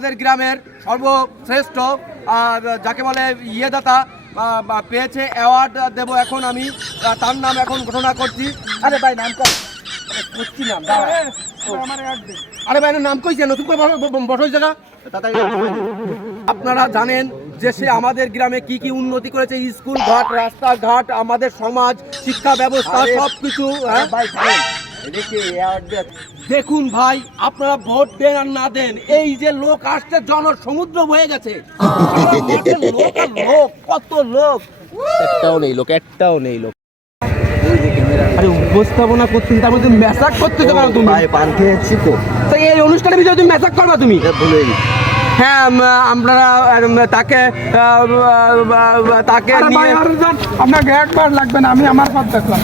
আমাদের গ্রামের সর্বশ্রেষ্ঠ যাকে বলে ইয়েদাতা পেয়েছে, অ্যাওয়ার্ড দেব এখন আমি, তার নাম এখন ঘোষণা করছি। আরে ভাই নাম কর, করছি নাম, আরে ভাই নাম কইছে নতুন করে বসো জায়গা। আপনারা জানেন যে সে আমাদের গ্রামে কি কি উন্নতি করেছে, স্কুল ঘাট, রাস্তাঘাট, আমাদের সমাজ, শিক্ষা ব্যবস্থা, সবকিছু। দেখুন ভাই, আপনারা ভোট দেন আর না দেন, এই যে লোক আসছে জনসমুদ্র হয়ে গেছে, লোক কত লোক, একটাও নেই লোক। আরে উপস্থাপনা করছেন, তার মধ্যে মেসাজ করতেছো কেন তুমি? ভাই পান খেয়েছি তো। তো এই অনুষ্ঠানের ভিতরে তুমি মেসাজ করবা তুমি? ভুলে গেছি। হ্যাঁ, আমরা তাকে আপনাকে একবার লাগবে না, আমি আমার পথ দেখলাম।